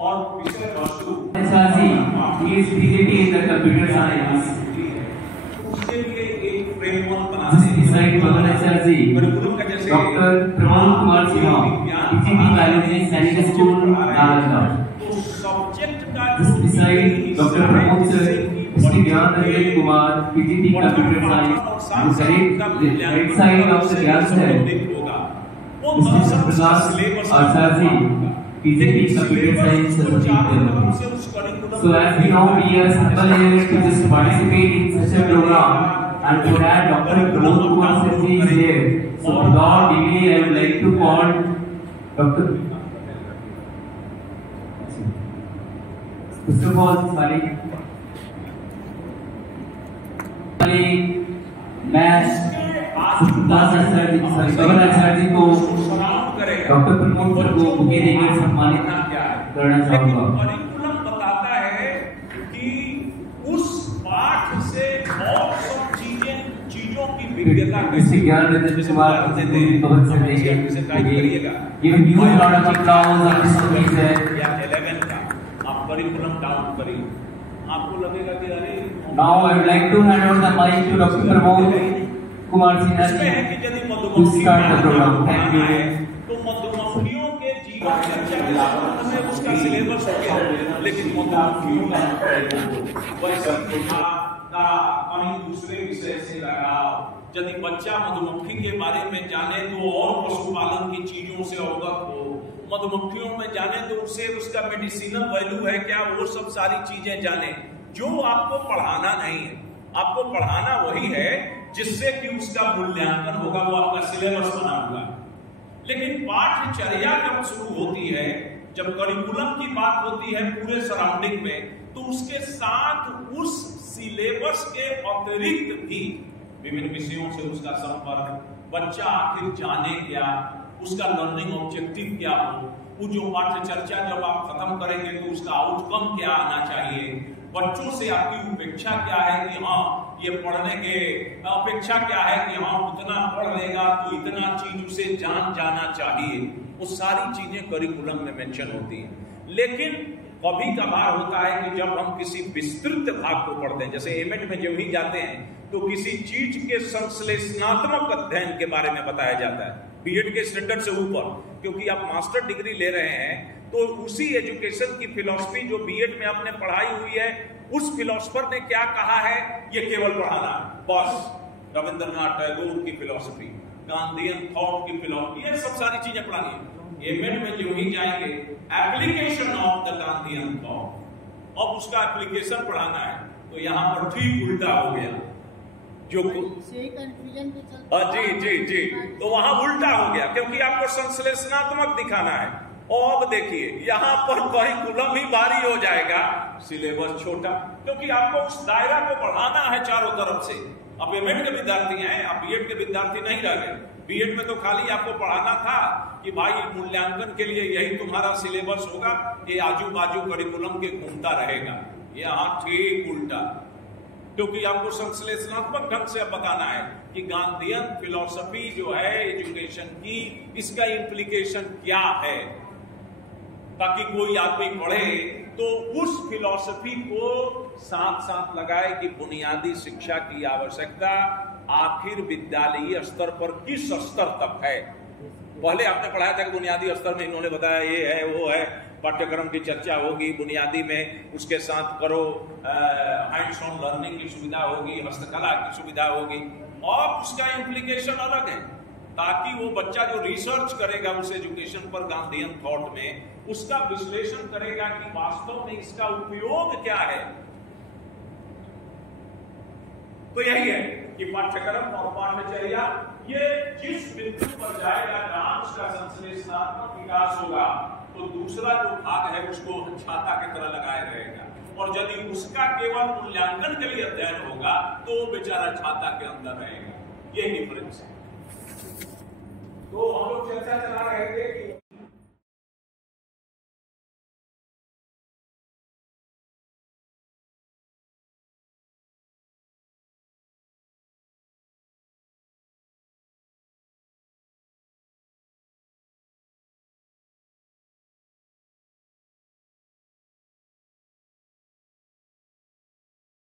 और विषय वस्तु he is PhD in the computer science. उसके लिए एक फ्रेमवर्क बनाते This हैं। beside Bhavan जी, करिकुलम का जैसे Dr. Pramod Kumar Sinha, PGP College Sainik School, Nalanda. तो सब्जेक्ट का This beside Dr. Pramod sir, Mr. Gyan Ranjan Kumar, PGP Computer Science, and the right side of the Gyan sir, Mr. Prakash Acharya, PGP Computer Science Associate. So as we know, we are simple here to just participate in such a program, and for that Dr. Pramod Kumar Sinha is here. So without delay, I would like to call Dr. First of all, मैं पवन आचार्य जी को doctor Pramod sir को bouquet देकर सम्मानित करना चाहूंगा। Curriculum बताता है कि उस पाठ से और सब चीजों की विज्ञता Mr. Gyan Ranjan Kumar पवन सर देंगे। Give huge round of applause of this speech या 11 का आप करिकुलम डाउन करिए, आपको लगेगा कि अरे Now I would like to hand over the mic to Dr. Pramod Kumar Sinha to start the program. Thank you. तो मधुमक्खियों के जीवन चर्चा में उसका सिलेबस हो गया, लेकिन मधुमक्खियों का कहीं दूसरे विषय से लगाओ। यदि बच्चा मधुमक्खी के बारे में जाने तो और पशुपालन की चीजों से अवगत हो, मधुमक्खियों में जाने तो उससे उसका मेडिसिनल वैल्यू है क्या, वो सब सारी चीजें जाने। जो आपको पढ़ाना नहीं है, आपको पढ़ाना वही है जिससे कि उसका मूल्यांकन होगा, वो आपका सिलेबस बना हुआ। लेकिन पाठचर्या जब शुरू होती है, जब करिकुलम की बात होती है पूरे सराउंडिंग में, तो उसके साथ उस सिलेबस के अतिरिक्त भी विभिन्न विषयों से उसका संपर्क, बच्चा आखिर जाने क्या, उसका लर्निंग ऑब्जेक्टिव क्या हो, वो जो पाठ्यचर्या जब आप खत्म करेंगे तो उसका आउटकम क्या आना चाहिए, बच्चों से आपकी अपेक्षा क्या है कि हाँ ये पढ़ने के अपेक्षा क्या है कि हाँ उतना पढ़ लेगा तो इतना चीज उसे जान जाना चाहिए, वो सारी चीजें करिकुलम में मेंशन होती हैं। लेकिन कभी कभार होता है कि जब हम किसी विस्तृत भाग को पढ़ते हैं, जैसे एमएड में जब ही जाते हैं तो किसी चीज के संश्लेषणात्मक अध्ययन के बारे में बताया जाता है, बीएड के स्टैंडर्ड से ऊपर, क्योंकि आप मास्टर डिग्री ले रहे हैं तो उसी एजुकेशन की फिलॉसफी जो बीएड में आपने पढ़ाई हुई है, उस फिलोसफर ने क्या कहा है ये केवल पढ़ाना है बस। रविंद्रनाथ टैगोर की फिलॉसफी, गांधीयन थॉट की फिलॉसफी, ये सब सारी चीजें पढ़ानी है। एमएड में जो ही जाएंगे application of the Gandhian thought, अब उसका एप्लीकेशन पढ़ाना है, तो यहाँ पर ठीक उल्टा हो गया, जो जी तो वहां उल्टा हो गया, क्योंकि आपको संश्लेषणात्मक दिखाना है। और अब देखिए यहाँ पर करिकुलम ही भारी हो जाएगा, सिलेबस छोटा, क्योंकि आपको उस दायरा को बढ़ाना है चारों तरफ से। अब एमएड के विद्यार्थी हैं, आप बीएड के विद्यार्थी नहीं रह गए। बीएड में तो खाली आपको पढ़ाना था कि भाई मूल्यांकन के लिए यही तुम्हारा सिलेबस होगा, ये आजू बाजू करिकुलम के घूमता रहेगा। यहाँ ठीक उल्टा, क्योंकि आपको संश्लेषणात्मक ढंग से बताना है कि गांधीयन फिलॉसफी जो है एजुकेशन की, इसका इम्प्लीकेशन क्या है, ताकि कोई आदमी पढ़े तो उस फिलॉसफी को साथ साथ लगाए कि बुनियादी शिक्षा की आवश्यकता आखिर विद्यालयी स्तर पर किस स्तर तक है। पहले आपने पढ़ाया था कि बुनियादी स्तर में इन्होंने बताया ये है वो है, पाठ्यक्रम की चर्चा होगी, बुनियादी में उसके साथ करो हैंड्स ऑन लर्निंग की सुविधा होगी, हस्तकला की सुविधा होगी, और उसका इम्प्लीकेशन अलग है, ताकि वो बच्चा जो रिसर्च करेगा उस एजुकेशन पर गांधीयन थॉट में, उसका विश्लेषण करेगा कि वास्तव में इसका उपयोग क्या है। तो यही है कि पाठ्यक्रम और पाठ्यचर्या ये जिस बिंदु पर जाएगा जहां उसका संश्लेषणात्मक विकास होगा, तो दूसरा जो भाग है उसको छाता की तरह लगाए रहेगा, और यदि उसका केवल मूल्यांकन के लिए अध्ययन होगा तो वो बेचारा छाता के अंदर रहेगा। ये डिफरेंस है। तो हम लोग चर्चा चला रहे थे कि